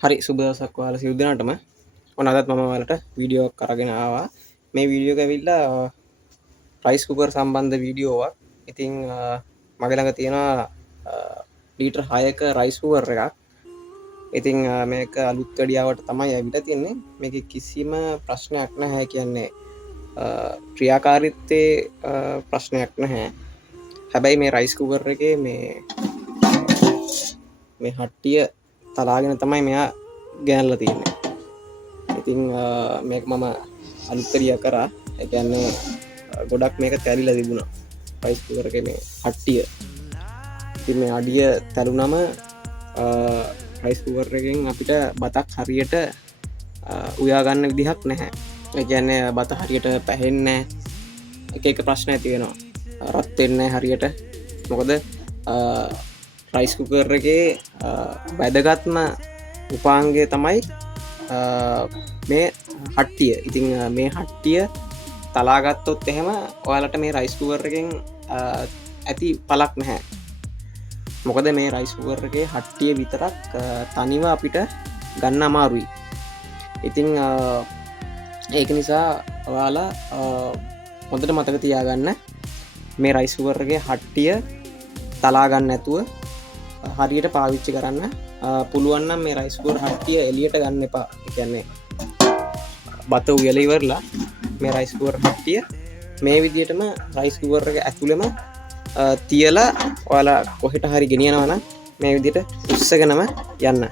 හරි සුබ දවසක් ඔයාලා සියලු දෙනාටම. ඔන්න අදත් මම ඔයාලට වීඩියෝ එකක් අරගෙන ආවා. මේ වීඩියෝ එක ඇවිල්ලා රයිස් කුකර් සම්බන්ධ වීඩියෝවක්. ඉතින් මගේ ළඟ තියෙනවා ලීටර් 6ක රයිස් කුකර් එකක්. ඉතින් මේක අලුත් වැඩියාවට තමයි ඇවිල්ලා තියෙන්නේ. මේකේ කිසිම ප්‍රශ්නයක් නැහැ, කියන්නේ ක්‍රියාකාරීත්වයේ ප්‍රශ්නයක් නැහැ. හැබැයි මේ රයිස් කුකර් එකේ මේ හට්ටිය තලාගෙන තමයි මෙයා ගෑනලා තියෙන්නේ. ඉතින් මේක මම අලුත්තරිය කරා. ඒ කියන්නේ ගොඩක් මේක තැලිලා තිබුණා රයිස් කුකර් එකේ මේ හට්ටිය. ඉතින් මේ අඩිය තැලුනම රයිස් කුකර් එකෙන් අපිට බතක් හරියට උයා ගන්න විදිහක් නැහැ. ඒ කියන්නේ බත හරියට පැහෙන්නේ නැහැ. එක එක ප්‍රශ්න ඇති වෙනවා. රත් වෙන්නේ නැහැ හරියට. මොකද රයිස් කුකර් එකේ වැදගත්ම උපාංගය තමයි මේ හට්ටිය. ඉතින් මේ හට්ටිය තලාගත්තොත් එහෙම ඔයාලට මේ රයිස් කුකර් එකෙන් ඇති පළක් නැහැ. මොකද මේ රයිස් කුකර් එකේ හට්ටිය විතරක් තනිව අපිට ගන්න අමාරුයි. ඉතින් ඒක නිසා ඔයාලා හොඳට මතක තියාගන්න, මේ රයිස් කුකර් එකේ හට්ටිය තලා ගන්න නැතුව හරියට පාවිච්චි කරන්න. පුළුවන් නම් මේ රයිස් කුකර් හට්ටිය එළියට ගන්න එපා. ඒ කියන්නේ බත උයලා ඉවරලා මේ රයිස් කුකර් හට්ටිය මේ විදිහටම රයිස් කුකර් එක ඇතුළෙම තියලා ඔයාලා කොහෙට හරි ගෙනියනවා නම් මේ විදිහට උස්සගෙනම යන්න.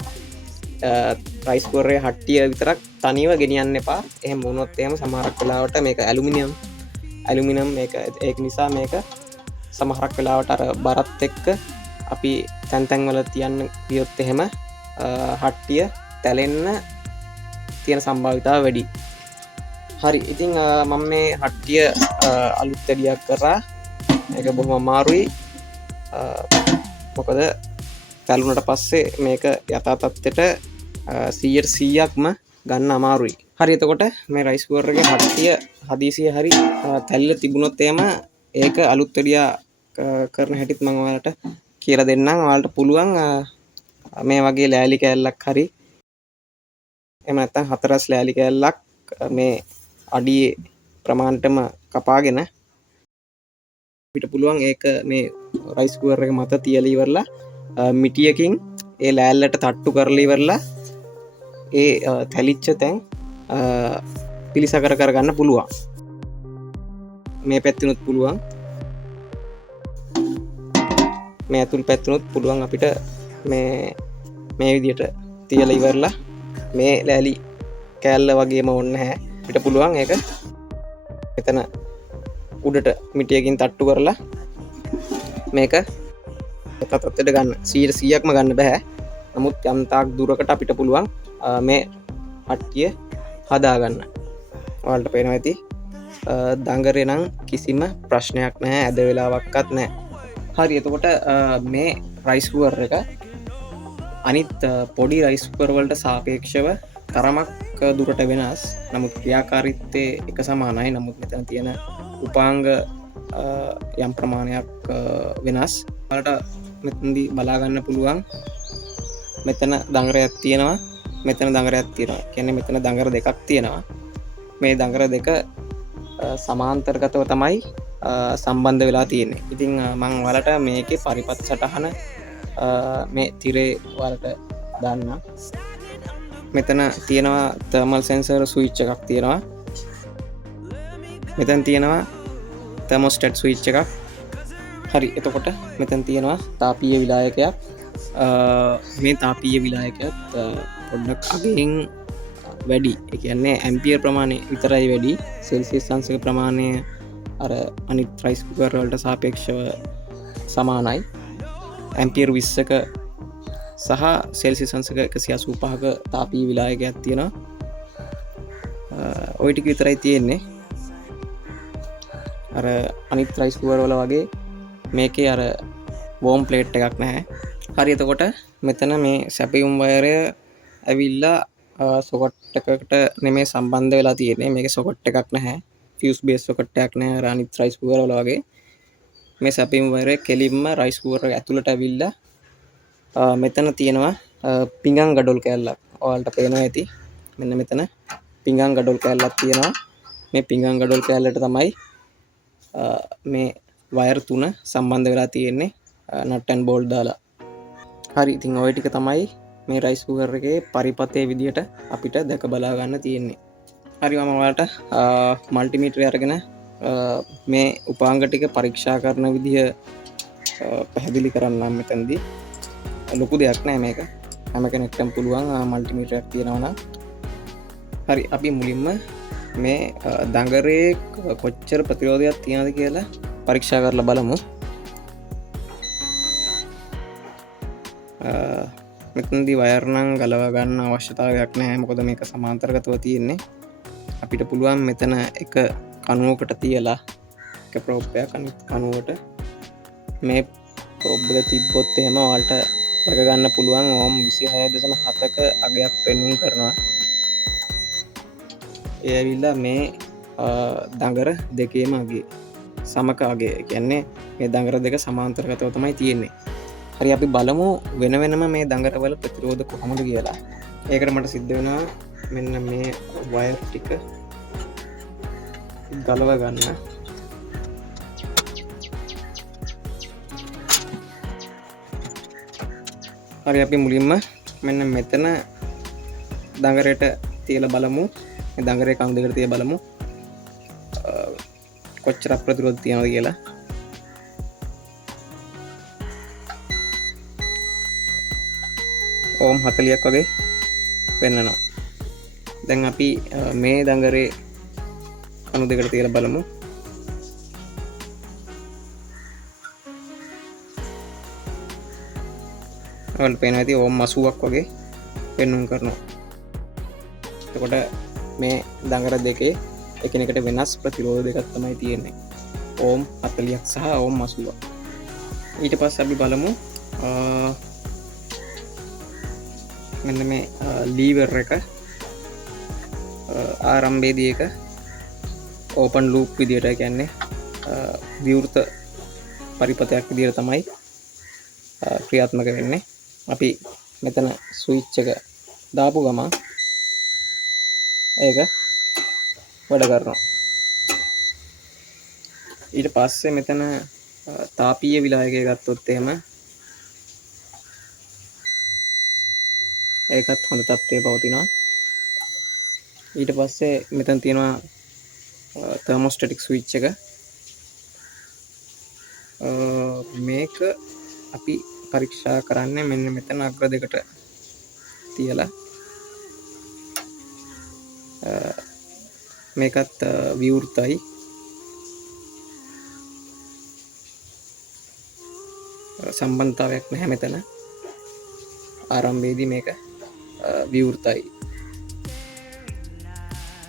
රයිස් කුකර් එකේ හට්ටිය විතරක් තනියව ගෙනියන්න එපා. එහෙම වුණොත් එහෙම සමහරක් වෙලාවට මේක ඇලුමිනියම් මේක, ඒක නිසා මේක සමහරක් වෙලාවට අර බරත් එක්ක අපි තැන් වල තියන්න ගියොත් එහෙම හට්ටිය තැලෙන්න තියෙන සම්භාවිතාව වැඩි. හරි, ඉතින් මම මේ හට්ටිය අලුත් වැඩියක් කරා. මේක බොහොම අමාරුයි. මොකද තැලුනට පස්සේ මේක යථා තත්ත්වයට 100%ක්ම ගන්න අමාරුයි. හරි, එතකොට මේ රයිස් කුකර් එකේ හට්ටිය හදිසියෙ හරි තැල්ල තිබුණොත් එහෙම ඒක අලුත් වැඩියා කරන හැටිත් මම ඔයාලට කියලා දෙන්නම්. ඔයාලට පුළුවන් මේ වගේ ලෑලි කෑල්ලක් හරි එහෙම නැත්නම් හතරස් ලෑලි කෑල්ලක් මේ අඩියේ ප්‍රමාණයටම කපාගෙන අපිට පුළුවන් ඒක මේ රයිස් කුකර් එක මත තියලා ඉවරලා මිටියකින් ඒ ලෑල්ලට තට්ටු කරලා ඉවරලා ඒ තැලිච්ච තැන් පිළිසකර කරගන්න පුළුවන්. මේ පැත්තිනුත් පුළුවන්, මේ ඇතුල් පැත්තුනුත් පුළුවන් අපිට මේ විදියට තියලා ඉවරලා මේ ලෑලි කෑල්ල වගේම ඕනේ නැහැ. අපිට පුළුවන් ඒක එතන උඩට මිටියකින් තට්ටු කරලා මේක තත්ත්වයට ගන්න. 100%ක්ම ගන්න බෑ. නමුත් යම් තාක් දුරකට අපිට පුළුවන් මේ හට්ටිය හදාගන්න. ඔයාලට පේනවා ඇති දඟරේ නම් කිසිම ප්‍රශ්නයක් නැහැ, ඇද වෙලාවක්වත් නැහැ. හරි, එතකොට මේ රයිස් කුකර් එක අනිත් පොඩි රයිස් කුකර් වලට සාපේක්ෂව තරමක් දුරට වෙනස්. නමුත් ක්‍රියාකාරීත්වයේ එක සමානයි. නමුත් මෙතන තියෙන උපාංග යම් ප්‍රමාණයක් වෙනස්. ඔයාලට මෙතනදී බලා ගන්න පුළුවන් මෙතන දඟරයක් තියෙනවා, මෙතන දඟරයක් තියෙනවා. කියන්නේ මෙතන දඟර දෙකක් තියෙනවා. මේ දඟර දෙක සමාන්තර්ගතව තමයි සම්බන්ධ වෙලා තියෙන්නේ. ඉතින් මම ඔයාලට මේකේ පරිපත් සටහන මේ තිරේ ඔයාලට දාන්න. මෙතන තියෙනවා තර්මල් සෙන්සර් ස්විච් එකක් තියෙනවා. මෙතන තියෙනවා තර්මෝස්ටැට් ස්විච් එකක්. හරි, එතකොට මෙතන තියෙනවා තාපීය විලායකයක්. මේ තාපීය විලායකයත් පොඩ්ඩක් අගින් වැඩි. ඒ කියන්නේ ඇම්පියර් ප්‍රමාණය විතරයි වැඩි. සෙල්සියස් අංශක ප්‍රමාණය අර අනිත් රයිස් කුකර් වලට සාපේක්ෂව සමානයි. ඇම්පියර් 20ක සහ සෙල්සියස් අංශක 185ක තාපීය විලායකයක් තියෙනවා. ওই ටික විතරයි තියෙන්නේ. අර අනිත් රයිස් කුකර් වල වගේ මේකේ අර වෝම් ප්ලේට් එකක් නැහැ. හරි, එතකොට මෙතන මේ සැපයුම් වයරය ඇවිල්ලා සොකට් එකකට නෙමෙයි සම්බන්ධ වෙලා තියෙන්නේ. මේකේ සොකට් එකක් නැහැ, ෆියුස් බේස් සොකට් එකක් නැහැ. අර අනිත් රයිස් කුකර් වල වගේ මේ සැපයුම් වයරය කෙලින්ම රයිස් කුකර් එක ඇතුළට ඇවිල්ලා මෙතන තියෙනවා පිඟන් ගඩොල් කෑල්ලක්. ඔයාලට පේනවා ඇති මෙන්න මෙතන පිංගම් ගඩොල් කෑල්ලක් තියෙනවා. මේ පිංගම් ගඩොල් කෑල්ලට තමයි මේ වයර් 3 සම්බන්ධ වෙලා තියෙන්නේ නට් ඇන්ඩ් බෝල්ට් දාලා. හරි, ඉතින් ඔය ටික තමයි මේ රයිස් කුකර් එකේ පරිපතේ විදියට අපිට දැක බලා ගන්න තියෙන්නේ. හරි, මම ඔයාලට මල්ටිමීටරය අරගෙන මේ උපාංග ටික පරීක්ෂා කරන විදිය පැහැදිලි කරන්නම් මෙතනදී. ලොකු දෙයක් නෑ මේක. හැම කෙනෙක්ටම පුළුවන් මල්ටිමීටරයක් තියෙනවා නම්. හරි, අපි මුලින්ම මේ දඟරේ කොච්චර ප්‍රතිරෝධයක් තියෙනවද කියලා පරීක්ෂා කරලා බලමු. මෙතනදී වයර් නම් ගලව ගන්න අවශ්‍යතාවයක් නැහැ, මොකද මේක සමාන්තරගතව තියෙන්නේ. අපිට පුළුවන් මෙතන එක කණුවකට තියලා එක ප්‍රෝබ් එකක් අනිත් කණුවට මේ ප්‍රෝබ් එක තිබ්බොත් එහෙම ඔයාලට දැක ගන්න පුළුවන් ඕම් 26.7ක අගයක් පෙන්වුම් කරනවා. ඒ ඇවිල්ලා මේ දඟර දෙකේම අගේ සමක අගේ, කියන්නේ මේ දඟර දෙක සමාන්තරගතව තමයි තියෙන්නේ. හරි, අපි බලමු වෙන වෙනම මේ දඟරවල ප්‍රතිරෝධ කොහොමද කියලා. ඒකට මට සිද්ධ වෙනවා මෙන්න මේ වයර් ටික ගලව ගන්න. හරි, අපි මුලින්ම මෙන්න මෙතන දඟරයට තියලා බලමු. මේ දඟරේ කණු දෙකට තියලා බලමු කොච්චර ප්‍රතිරෝධ තියෙනවද කියලා. ඕම් 40ක් වගේ වෙන්නනවා. දැන් අපි මේ දඟරේ කණු දෙකට තියලා බලමු. ඔයාලට පේනවා ඇති ඕම් 80ක් වගේ පෙන්වුම් කරනවා. එතකොට මේ දඟර දෙකේ එකිනෙකට වෙනස් ප්‍රතිරෝධ දෙකක් තමයි තියෙන්නේ. ඕම් 40ක් සහ ඕම් 80ක්. ඊට පස්සේ අපි බලමු මෙන්න මේ ලීවර් එක ආරම්භයේදී එක ඕපන් ලූප් විදියට, කියන්නේ විවෘත පරිපතයක් විදියට තමයි ක්‍රියාත්මක වෙන්නේ. අපි මෙතන ස්විච් එක දාපු ගමන් ඒක වැඩ කරනවා. ඊට පස්සේ මෙතන තාපීය විලායකය ගත්තොත් එහෙම ඒකත් හොඳ තත්ත්වයේ පවතිනවා. ඊට පස්සේ මෙතන තියෙනවා තර්මෝස්ටැටික් ස්විච් එක. මේක අපි පරීක්ෂා කරන්නේ මෙන්න මෙතන අග්‍ර දෙකට තියලා. මේකත් විවෘතයි. සම්බන්ධතාවයක් නැහැ මෙතන. ආරම්භයේදී මේක විවෘතයි.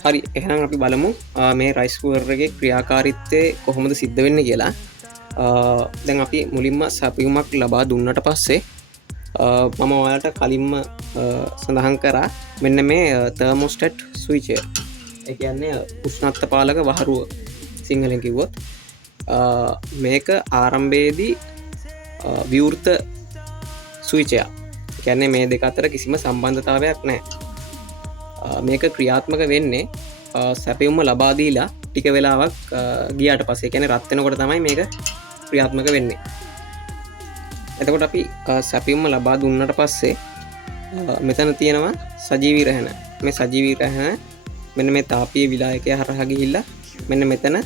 හරි, එහෙනම් අපි බලමු මේ රයිස් කුකර් එකේ ක්‍රියාකාරීත්වය කොහොමද සිද්ධ වෙන්නේ කියලා. දැන් අපි මුලින්ම සැපයුමක් ලබා දුන්නට පස්සේ මම ඔයාලට කලින්ම සඳහන් කරා මෙන්න මේ තර්මෝස්ටැට් ස්විච් එක. ඒ කියන්නේ උෂ්ණත්ව පාලක වහරුව සිංහලෙන් කිව්වොත්. මේක ආරම්භයේදී විවෘත ස්විච් එකක්. කියන්නේ මේ දෙක අතර කිසිම සම්බන්ධතාවයක් නැහැ. මේක ක්‍රියාත්මක වෙන්නේ සැපයුම ලබා දීලා ටික වෙලාවක් ගියාට පස්සේ, කියන්නේ රත් වෙනකොට තමයි මේක ක්‍රියාත්මක වෙන්නේ. එතකොට අපි සැපයුම ලබා දුන්නට පස්සේ මෙතන තියෙනවා සජීවී රැහැන. මේ සජීවී රැහැන මෙන්න මේ තාපීය විලායකය හරහා ගිහිල්ලා මෙන්න මෙතන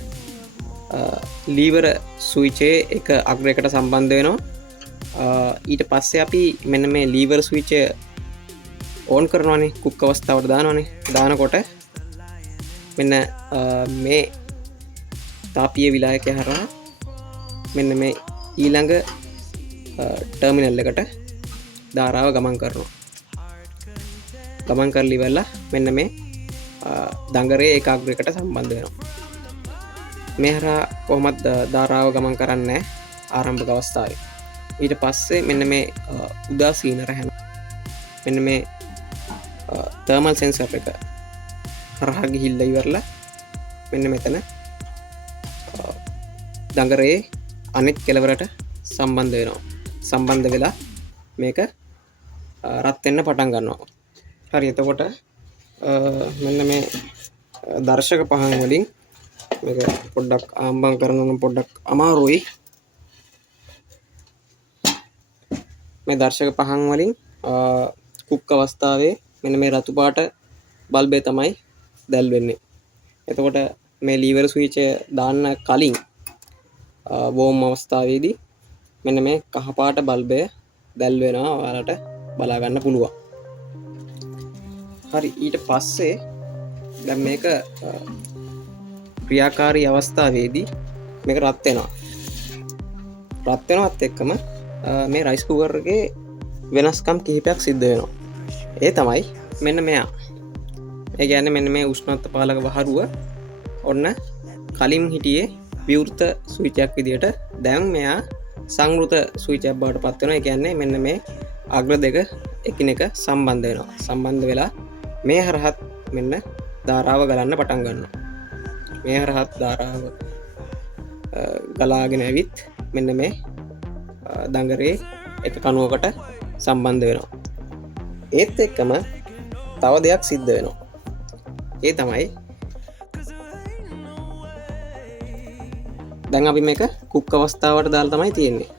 ලීවර ස්විචේ එක අග්‍රයකට සම්බන්ධ වෙනවා. ඊට පස්සේ අපි මෙන්න මේ ලීවර් ස්විච් ඕන් කරනවානේ, කුක් අවස්ථාවට දානවානේ. දානකොට මෙන්න මේ තාපීය විලායකය හරහා මෙන්න මේ ඊළඟ ටර්මිනල් එකට ධාරාව ගමන් කරනවා. ගමන් කරලා ඉවරලා මෙන්න මේ දඟරේ ඒකාග්‍රයකට සම්බන්ධ වෙනවා. මේ හරහා කොහොමත් ධාරාව ගමන් කරන්නේ ආරම්භක අවස්ථාවේ. ඊට පස්සේ මෙන්න මේ උදාසීන රැහැන මෙන්න මේ තර්මල් සෙන්සර් එක හරහා ගිහිල්ලා ඉවරලා මෙන්න මෙතන දඟරේ අනෙක් කෙළවරට සම්බන්ධ වෙනවා. සම්බන්ධ වෙලා මේක රත් වෙන්න පටන් ගන්නවා. හරි එතකොට මෙන්න මේ දර්ශක පහන් වලින් මේක පොඩ්ඩක් ආම්බම් කරනවා පොඩ්ඩක් අමාරුයි මේ දර්ශක පහන් වලින් කුක් අවස්ථාවේ මෙන්න මේ රතු පාට බල්බේ තමයි දැල් වෙන්නේ. එතකොට මේ ලීවර් ස්විච් එක දාන්න කලින් වෝම් අවස්ථාවේදී මෙන්න මේ කහ පාට බල්බය දැල් වෙනවා ඔයාලට බලා ගන්න පුළුවන්. හරි ඊට පස්සේ දැන් මේක ක්‍රියාකාරී අවස්ථාවේදී මේක රත් වෙනවා. රත් වෙනවත් එක්කම මේ රයිස් කුකර් එකේ වෙනස්කම් කිහිපයක් සිද්ධ වෙනවා. ඒ තමයි මෙන්න මෙයා. ඒ කියන්නේ මෙන්න මේ උෂ්ණත්ව පාලක වහරුව ඔන්න කලින් හිටියේ විවෘත ස්විච් එකක් විදියට දැන් මෙයා සංවෘත ස්විච් එකක් බවට පත් වෙනවා. ඒ කියන්නේ මෙන්න මේ අග්‍ර දෙක එකිනෙක සම්බන්ධ වෙනවා. සම්බන්ධ වෙලා මේ හරහත් මෙන්න ධාරාව ගලන්න පටන් ගන්නවා. මේ හරහත් ධාරාව ගලාගෙන ඇවිත් මෙන්න මේ දඟරේ එක කණුවකට සම්බන්ධ වෙනවා. ඒත් එක්කම තව දෙයක් සිද්ධ වෙනවා. ඒ තමයි දැන් අපි මේක කුක් අවස්ථාවට දාලා තමයි තියෙන්නේ.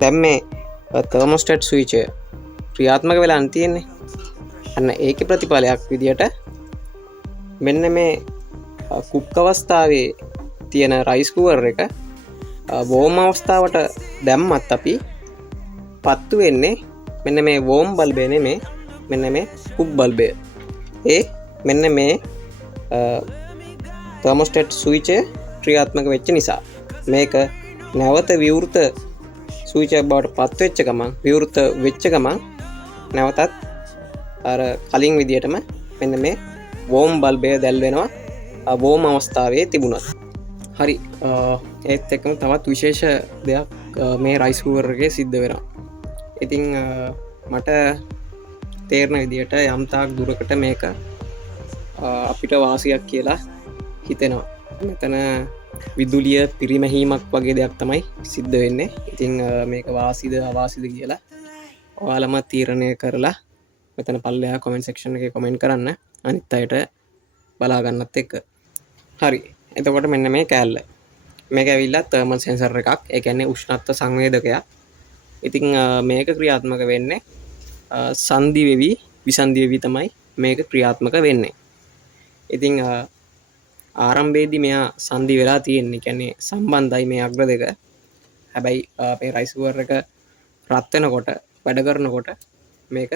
දැන් මේ තර්මෝස්ටැට් ස්විච් එක ක්‍රියාත්මක වෙලා තියෙන්නේ. අන්න ඒකේ ප්‍රතිඵලයක් විදියට මෙන්න මේ කුක් අවස්ථාවේ තියෙන රයිස් කුකර් එක වෝම් අවස්ථාවට දැම්මත් අපි පත්තු වෙන්නේ මෙන්න මේ වෝම් බල්බය නෙමේ මෙන්න මේ කුක් බල්බය. ඒ මෙන්න මේ තර්මෝස්ටැට් ස්විච් එක ක්‍රියාත්මක වෙච්ච නිසා මේක නැවත විවෘත ස්විච් එකක් බවට පත් වෙච්ච ගමන් විවෘත වෙච්ච ගමන් නැවතත් අර කලින් විදියටම මෙන්න මේ වෝම් බල්බය දැල් වෙනවා වෝම් අවස්ථාවේ තිබුණත්. හරි ඒත් එක්කම තවත් විශේෂ දෙයක් මේ රයිස් කුකර් එකේ සිද්ධ වෙනවා. ඉතින් මට තේරෙන විදියට යම්තාක් දුරකට මේක අපිට වාසියක් කියලා හිතෙනවා. මෙතන විදුලිය පිරිමැහීමක් වගේ දෙයක් තමයි සිද්ධ වෙන්නේ. ඉතින් මේක වාසිද අවාසිද කියලා ඔයාලම තීරණය කරලා මෙතන පල්ලෙහා කමෙන්ට් සෙක්ෂන් එකේ කමෙන්ට් කරන්න අනිත් අයට බලා ගන්නත් එක්ක. හරි එතකොට මෙන්න මේ කෑල්ල මේක ඇවිල්ලා තර්මල් සෙන්සර් එකක්. ඒ කියන්නේ උෂ්ණත්ව සංවේදකයක්. ඉතින් මේක ක්‍රියාත්මක වෙන්නේ සංදි වෙවි විසන්දි වෙවි තමයි මේක ක්‍රියාත්මක වෙන්නේ. ඉතින් ආරම්භයේදී මෙයා සංදි වෙලා තියෙන්නේ. කියන්නේ සම්බන්ධයි මේ අග්‍ර දෙක. හැබැයි මේ රයිස් කුකර් එක රත් වෙනකොට වැඩ කරනකොට මේක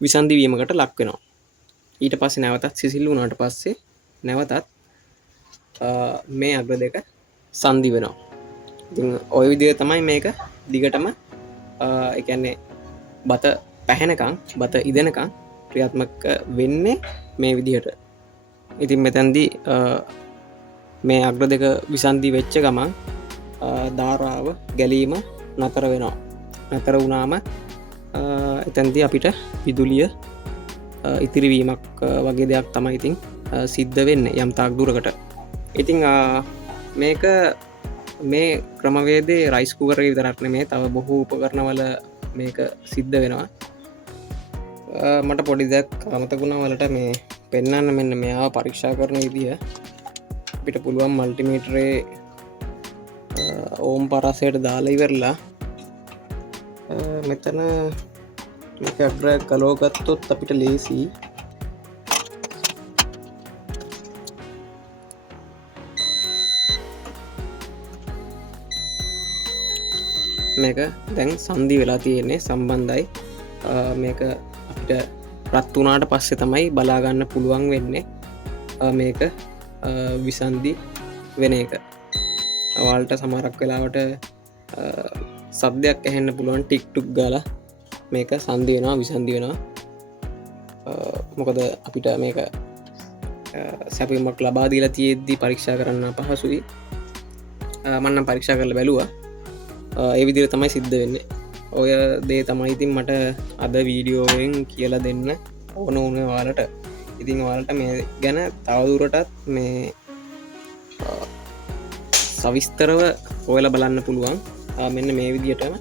විසන්දි වීමකට ලක් වෙනවා. ඊට පස්සේ නැවතත් සිසිල් වුණාට පස්සේ නැවතත් මේ අග්‍ර දෙක සංදි වෙනවා. ඉතින් ওই විදිහ තමයි මේක දිගටම ඒ කියන්නේ බත පැහැෙනකන් බත ඉදෙනකන් ක්‍රියාත්මක වෙන්නේ මේ විදිහට. ඉතින් මෙතැන්දී මේ අග්‍ර දෙක විසන්දි වෙච්ච ගමන් ධාරාව ගැලීම නතර වෙනවා. නතර වුණාම එතැන්දී අපිට විදුලිය ඉතිරිවීමක් වගේ දෙයක් තමයි ඉතින් සිද්ධ වෙන්නේ යම් තාක් දුරකට. ඉතින් මේක මේ ක්‍රමවේදේ රයිස් කුකර් එකේ විතරක් නෙමෙයි තව බොහෝ උපකරණවල මේක සිද්ධ වෙනවා. මට පොඩි දෙයක් අමතක වුණා වලට මේ පෙන්වන්න මෙන්න මෙයාව පරීක්ෂා කරන විදිය. අපිට පුළුවන් මල්ටිමීටරේ ඕම් පරාසයට දාලා ඉවරලා මෙතන මේක අග්‍ර ගලව ගත්තොත් අපිට ලේසි. මේක දැන් සංදි වෙලා තියෙන්නේ සම්බන්ධයි. මේක අපිට රත් වුණාට පස්සේ තමයි බලාගන්න පුළුවන් වෙන්නේ මේක විසන්දි වෙන එක. ඔයාලට සමහරක් වෙලාවට සද්දයක් ඇහෙන්න පුළුවන් ටික් ටුක් ගාලා මේක සංදි වෙනවා විසන්දි වෙනවා. මොකද අපිට මේක සැපීමක් ලබා දීලා තියෙද්දි පරීක්ෂා කරන්න අපහසුයි. මම නම් පරීක්ෂා කරලා බැලුවා. ඒ විදිහට තමයි සිද්ධ වෙන්නේ. ඔය දේ තමයි ඉතින් මට අද වීඩියෝවෙන් කියලා දෙන්න ඕන වුණේ ඔයාලට. ඉතින් ඔයාලට මේ ගැන තවදුරටත් මේ සවිස්තරව හොයලා බලන්න පුළුවන්. මෙන්න මේ විදිහටම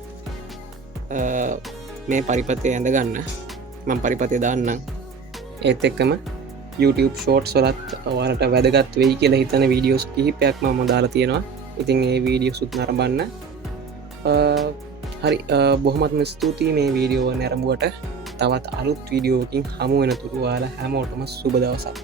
මේ පරිපතය ඇඳ ගන්න මං පරිපතය දාන්නම්. ඒත් එක්කම YouTube ෂෝට් සොලත් ඔයාලට වැදගත් වෙයි කියලා හිතන වීඩියෝස් කිහිපයක්ම මොදාලා තියෙනවා. ඉතින් ඒ වීඩියෝ සුත් නරඹන්න. හරි බොහොමත්ම ස්තුතියි මේ වීඩියෝ නැරඹුවට. තවත් අලුත් වීඩියෝකින් හමු වෙනතුරු ඔයාලා හැමෝටම සුබ දවසක්.